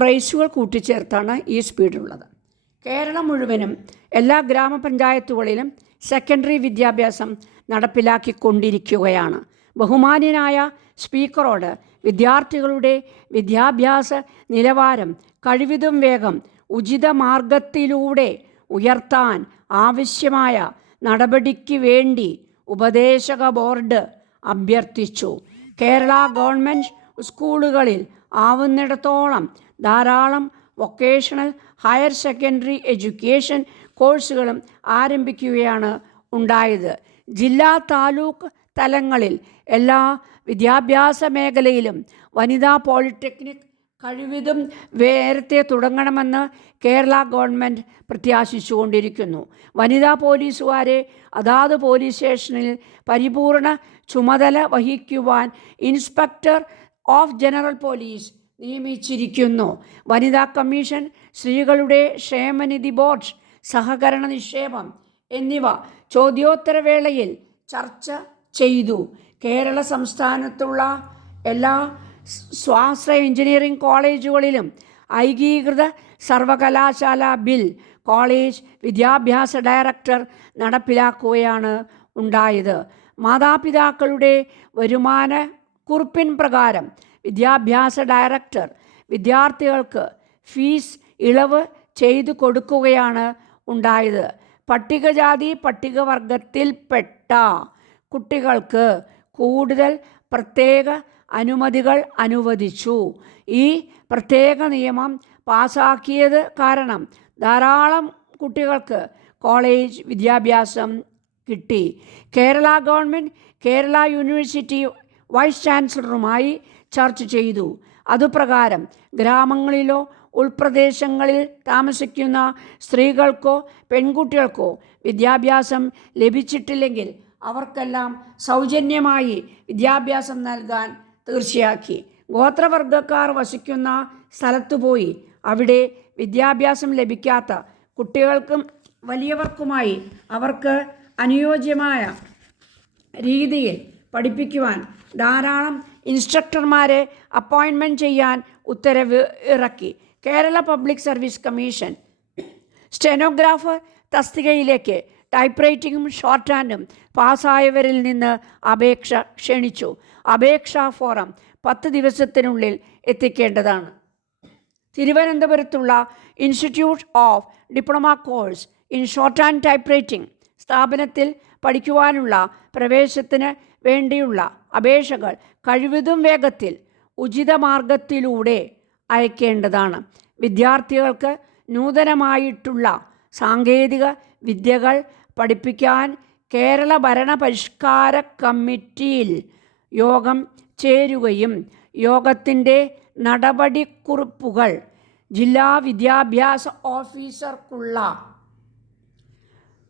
ഫ്രേസുകൾ കൂട്ടിച്ചേർത്താണ് ഈ സ്പീഡുള്ളത്. കേരളം മുഴുവനും എല്ലാ ഗ്രാമപഞ്ചായത്തുകളിലും സെക്കൻഡറി വിദ്യാഭ്യാസം നടപ്പിലാക്കിക്കൊണ്ടിരിക്കുകയാണ്. ബഹുമാന്യനായ സ്പീക്കറോട് വിദ്യാർത്ഥികളുടെ വിദ്യാഭ്യാസ നിലവാരം കഴിവതും വേഗം ഉചിത മാർഗത്തിലൂടെ ഉയർത്താൻ ആവശ്യമായ നടപടിക്ക് വേണ്ടി ഉപദേശക ബോർഡ് അഭ്യർത്ഥിച്ചു. കേരള ഗവൺമെൻറ് സ്കൂളുകളിൽ ആവുന്നിടത്തോളം ധാരാളം വൊക്കേഷണൽ ഹയർ സെക്കൻഡറി എഡ്യൂക്കേഷൻ കോഴ്സുകളും ആരംഭിക്കുകയാണ് ഉണ്ടായത്. ജില്ലാ താലൂക്ക് തലങ്ങളിൽ എല്ലാ വിദ്യാഭ്യാസ മേഖലയിലും വനിതാ പോളിടെക്നിക് കഴിവതും നേരത്തെ തുടങ്ങണമെന്ന് കേരള ഗവൺമെൻറ് പ്രത്യാശിച്ചുകൊണ്ടിരിക്കുന്നു. വനിതാ പോലീസുകാരെ അതാത് പോലീസ് സ്റ്റേഷനിൽ പരിപൂർണ ചുമതല വഹിക്കുവാൻ ഇൻസ്പെക്ടർ ഓഫ് ജനറൽ പോലീസ് നിയമിച്ചിരിക്കുന്നു. വനിതാ കമ്മീഷൻ, സ്ത്രീകളുടെ ക്ഷേമനിധി ബോർഡ്, സഹകരണ നിക്ഷേപം എന്നിവ ചോദ്യോത്തരവേളയിൽ ചർച്ച ചെയ്തു. കേരള സംസ്ഥാനത്തുള്ള എല്ലാ സ്വാശ്രയ എഞ്ചിനീയറിംഗ് കോളേജുകളിലും ഏകീകൃത സർവകലാശാല ബിൽ കോളേജ് വിദ്യാഭ്യാസ ഡയറക്ടർ നടപ്പിലാക്കുകയാണ് ഉണ്ടായത്. മാതാപിതാക്കളുടെ വരുമാന കുറിപ്പിൻ പ്രകാരം വിദ്യാഭ്യാസ ഡയറക്ടർ വിദ്യാർത്ഥികൾക്ക് ഫീസ് ഇളവ് ചെയ്തു കൊടുക്കുകയാണ് ഉണ്ടായത്. പട്ടികജാതി പട്ടികവർഗത്തിൽപ്പെട്ട കുട്ടികൾക്ക് കൂടുതൽ പ്രത്യേക അനുമതികൾ അനുവദിച്ചു. ഈ പ്രത്യേക നിയമം പാസാക്കിയത് കാരണം ധാരാളം കുട്ടികൾക്ക് കോളേജ് വിദ്യാഭ്യാസം കിട്ടി. Kerala government Kerala university vice ചാൻസലറുമായി ചർച്ച ചെയ്തു. അതുപ്രകാരം ഗ്രാമങ്ങളിലോ ഉൾപ്രദേശങ്ങളിൽ താമസിക്കുന്ന സ്ത്രീകൾക്കോ പെൺകുട്ടികൾക്കോ വിദ്യാഭ്യാസം ലഭിച്ചിട്ടില്ലെങ്കിൽ അവർക്കെല്ലാം സൗജന്യമായി വിദ്യാഭ്യാസം നൽകാൻ തീർച്ചയാക്കി. ഗോത്രവർഗക്കാർ വസിക്കുന്ന സ്ഥലത്തു പോയി അവിടെ വിദ്യാഭ്യാസം ലഭിക്കാത്ത കുട്ടികൾക്കും വലിയവർക്കുമായി അവർക്ക് അനുയോജ്യമായ രീതിയിൽ പഠിപ്പിക്കുവാൻ ധാരാളം ഇൻസ്ട്രക്ടർമാരെ അപ്പോയിൻമെൻറ്റ് ചെയ്യാൻ ഉത്തരവ് ഇറക്കി. Kerala public service commission stenographer തസ്തികയിലേക്ക് ടൈപ്പ് റൈറ്റിങ്ങും ഷോർട്ട് ഹാൻഡും പാസ്സായവരിൽ നിന്ന് അപേക്ഷ ക്ഷണിച്ചു. അപേക്ഷാ ഫോറം 10 ദിവസത്തിനുള്ളിൽ എത്തിക്കേണ്ടതാണ്. തിരുവനന്തപുരത്തുള്ള institute of diploma course in short hand type writing സ്ഥാപനത്തിൽ പഠിക്കുവാനുള്ള പ്രവേശനത്തിന് വേണ്ടിയുള്ള അപേക്ഷകൾ കഴിവതും വേഗത്തിൽ ഉചിത മാർഗത്തിലൂടെ അയക്കേണ്ടതാണ്. വിദ്യാർത്ഥികൾക്ക് നൂതനമായിട്ടുള്ള സാങ്കേതിക വിദ്യകൾ പഠിപ്പിക്കാൻ കേരള ഭരണ പരിഷ്കാര കമ്മിറ്റിയിൽ യോഗം ചേരുകയും യോഗത്തിൻ്റെ നടപടിക്കുറിപ്പുകൾ ജില്ലാ വിദ്യാഭ്യാസ ഓഫീസർക്കുള്ള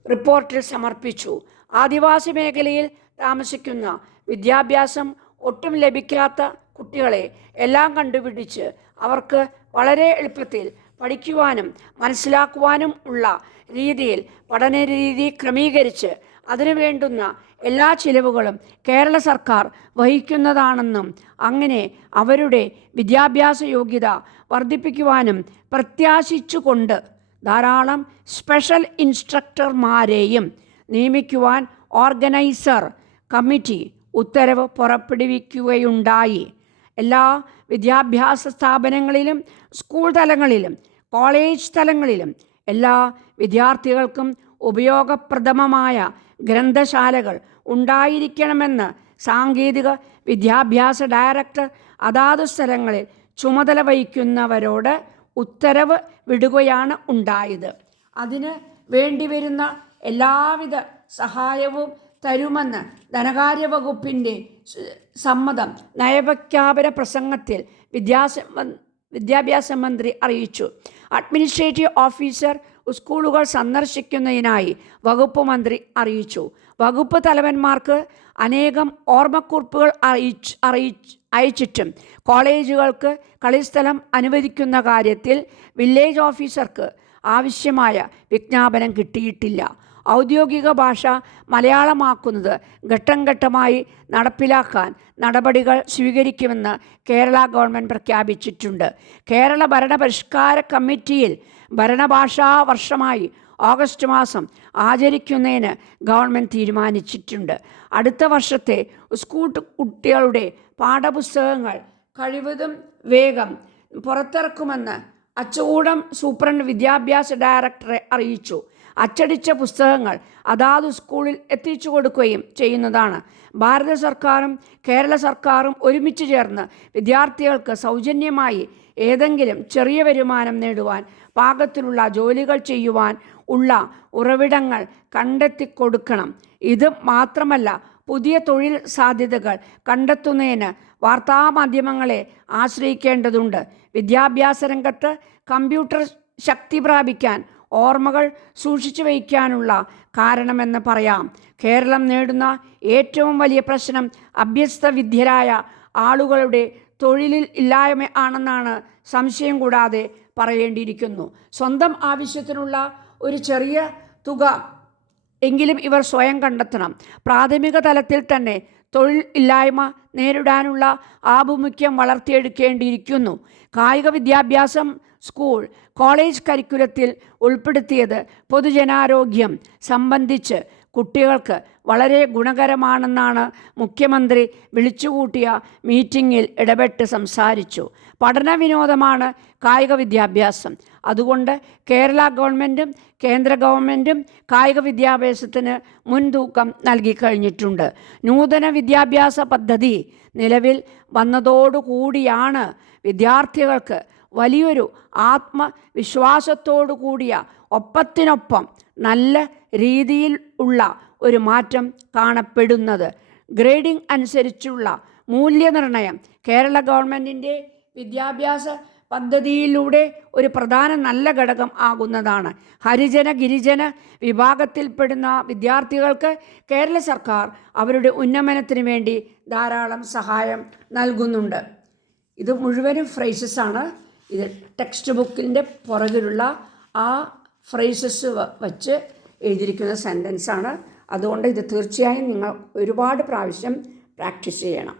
റിപ്പോർട്ടിൽ സമർപ്പിച്ചു. ആദിവാസി മേഖലയിൽ താമസിക്കുന്ന വിദ്യാഭ്യാസം ഒട്ടും ലഭിക്കാത്ത കുട്ടികളെ എല്ലാം കണ്ടുപിടിച്ച് അവർക്ക് വളരെ എളുപ്പത്തിൽ പഠിക്കുവാനും മനസ്സിലാക്കുവാനും ഉള്ള രീതിയിൽ പഠനരീതി ക്രമീകരിച്ച് അതിനു വേണ്ടുന്ന എല്ലാ ചിലവുകളും കേരള സർക്കാർ വഹിക്കുന്നതാണെന്നും അങ്ങനെ അവരുടെ വിദ്യാഭ്യാസ യോഗ്യത വർദ്ധിപ്പിക്കുവാനും പ്രത്യാശിച്ചുകൊണ്ട് ധാരാളം സ്പെഷ്യൽ ഇൻസ്ട്രക്ടർമാരെയും നിയമിക്കുവാൻ ഓർഗനൈസർ കമ്മിറ്റി ഉത്തരവ് പുറപ്പെടുവിക്കുകയുണ്ടായി. എല്ലാ വിദ്യാഭ്യാസ സ്ഥാപനങ്ങളിലും സ്കൂൾ തലങ്ങളിലും കോളേജ് തലങ്ങളിലും എല്ലാ വിദ്യാർത്ഥികൾക്കും ഉപയോഗപ്രദമായ ഗ്രന്ഥശാലകൾ ഉണ്ടായിരിക്കണമെന്ന് സാങ്കേതിക വിദ്യാഭ്യാസ ഡയറക്ടർ അതാത് സ്ഥലങ്ങളിൽ ചുമതല വഹിക്കുന്നവരോട് ഉത്തരവ് വിടുകയാണ് ഉണ്ടായത്. അതിന് വേണ്ടിവരുന്ന എല്ലാവിധ സഹായവും തരുമെന്ന് ധനകാര്യ വകുപ്പിൻ്റെ സമ്മതം നയപ്രഖ്യാപന പ്രസംഗത്തിൽ വിദ്യാഭ്യാസ മന്ത്രി അറിയിച്ചു. അഡ്മിനിസ്ട്രേറ്റീവ് ഓഫീസർ സ്കൂളുകൾ സന്ദർശിക്കുന്നതിനായി വകുപ്പ് മന്ത്രി അറിയിച്ചു. വകുപ്പ് തലവന്മാർക്ക് അനേകം ഓർമ്മക്കുറിപ്പുകൾ അയച്ചിട്ടും കോളേജുകൾക്ക് കളിസ്ഥലം അനുവദിക്കുന്ന കാര്യത്തിൽ വില്ലേജ് ഓഫീസർക്ക് ആവശ്യമായ വിജ്ഞാപനം കിട്ടിയിട്ടില്ല. ഔദ്യോഗിക ഭാഷ മലയാളമാക്കുന്നത് ഘട്ടം ഘട്ടമായി നടപ്പിലാക്കാൻ നടപടികൾ സ്വീകരിക്കുമെന്ന് കേരള ഗവൺമെൻറ് പ്രഖ്യാപിച്ചിട്ടുണ്ട്. കേരള ഭരണപരിഷ്കാര കമ്മിറ്റിയിൽ ഭരണഭാഷാ വർഷമായി ഓഗസ്റ്റ് മാസം ആചരിക്കുന്നതിന് ഗവൺമെൻറ് തീരുമാനിച്ചിട്ടുണ്ട്. അടുത്ത വർഷത്തെ സ്കൂൾ കുട്ടികളുടെ പാഠപുസ്തകങ്ങൾ കഴിവതും വേഗം പുറത്തിറക്കുമെന്ന് അച്ചുകൂടം സൂപ്രണ്ട് വിദ്യാഭ്യാസ ഡയറക്ടറെ അറിയിച്ചു. അച്ചടിച്ച പുസ്തകങ്ങൾ അതാത് സ്കൂളിൽ എത്തിച്ചു കൊടുക്കുകയും ചെയ്യുന്നതാണ്. ഭാരത സർക്കാരും കേരള സർക്കാരും ഒരുമിച്ച് ചേർന്ന് വിദ്യാർത്ഥികൾക്ക് സൗജന്യമായി ഏതെങ്കിലും ചെറിയ വരുമാനം നേടുവാൻ പാകത്തിലുള്ള ജോലികൾ ചെയ്യുവാൻ ഉള്ള ഉറവിടങ്ങൾ കണ്ടെത്തിക്കൊടുക്കണം. ഇത് മാത്രമല്ല, പുതിയ തൊഴിൽ സാധ്യതകൾ കണ്ടെത്തുന്നതിന് വാർത്താമാധ്യമങ്ങളെ ആശ്രയിക്കേണ്ടതുണ്ട്. വിദ്യാഭ്യാസ രംഗത്ത് കമ്പ്യൂട്ടർ ശക്തി പ്രാപിക്കാൻ ഓർമ്മകൾ സൂക്ഷിച്ചു വയ്ക്കാനുള്ള കാരണമെന്ന് പറയാം. കേരളം നേടുന്ന ഏറ്റവും വലിയ പ്രശ്നം അഭ്യസ്തവിദ്യരായ ആളുകളുടെ തൊഴിലിൽ ഇല്ലായ്മ ആണെന്നാണ് സംശയം കൂടാതെ പറയേണ്ടിയിരിക്കുന്നു. സ്വന്തം ആവശ്യത്തിനുള്ള ഒരു ചെറിയ തുക എങ്കിലും ഇവർ സ്വയം കണ്ടെത്തണം. പ്രാഥമിക തലത്തിൽ തന്നെ തൊഴിൽ ഇല്ലായ്മ നേരിടാനുള്ള ആഭിമുഖ്യം വളർത്തിയെടുക്കേണ്ടിയിരിക്കുന്നു. കായിക വിദ്യാഭ്യാസം സ്കൂൾ കോളേജ് കരിക്കുലത്തിൽ ഉൾപ്പെടുത്തിയത് പൊതുജനാരോഗ്യം സംബന്ധിച്ച് കുട്ടികൾക്ക് വളരെ ഗുണകരമാണെന്നാണ് മുഖ്യമന്ത്രി വിളിച്ചുകൂട്ടിയ മീറ്റിങ്ങിൽ ഇടപെട്ട് സംസാരിച്ചു. പഠന വിനോദമാണ് കായിക വിദ്യാഭ്യാസം. അതുകൊണ്ട് കേരള ഗവൺമെൻറ്റും കേന്ദ്ര ഗവൺമെൻറ്റും കായിക വിദ്യാഭ്യാസത്തിന് മുൻതൂക്കം നൽകി കഴിഞ്ഞിട്ടുണ്ട്. നൂതന വിദ്യാഭ്യാസ പദ്ധതി നിലവിൽ വന്നതോടുകൂടിയാണ് വിദ്യാർത്ഥികൾക്ക് വലിയൊരു ആത്മവിശ്വാസത്തോടു കൂടിയ ഒപ്പത്തിനൊപ്പം നല്ല രീതിയിൽ ഉള്ള ഒരു മാറ്റം കാണപ്പെടുന്നത്. ഗ്രേഡിംഗ് അനുസരിച്ചുള്ള മൂല്യനിർണ്ണയം കേരള ഗവൺമെൻറ്റിൻ്റെ വിദ്യാഭ്യാസ പദ്ധതിയിലൂടെ ഒരു പ്രധാന നല്ല ഘടകം ആകുന്നതാണ്. ഹരിജന ഗിരിജന വിഭാഗത്തിൽപ്പെടുന്ന വിദ്യാർത്ഥികൾക്ക് കേരള സർക്കാർ അവരുടെ ഉന്നമനത്തിന് വേണ്ടി ധാരാളം സഹായം നൽകുന്നുണ്ട്. ഇത് മുഴുവനും ഫ്രേസസാണ്. ഇത് ടെക്സ്റ്റ് ബുക്കിൻ്റെ പുറകിലുള്ള ആ ഫ്രേസസ് വച്ച് എഴുതിയിരിക്കുന്ന സെൻറ്റൻസാണ്. അതുകൊണ്ട് ഇത് തീർച്ചയായും നിങ്ങൾ ഒരുപാട് പ്രാവശ്യം പ്രാക്ടീസ് ചെയ്യണം.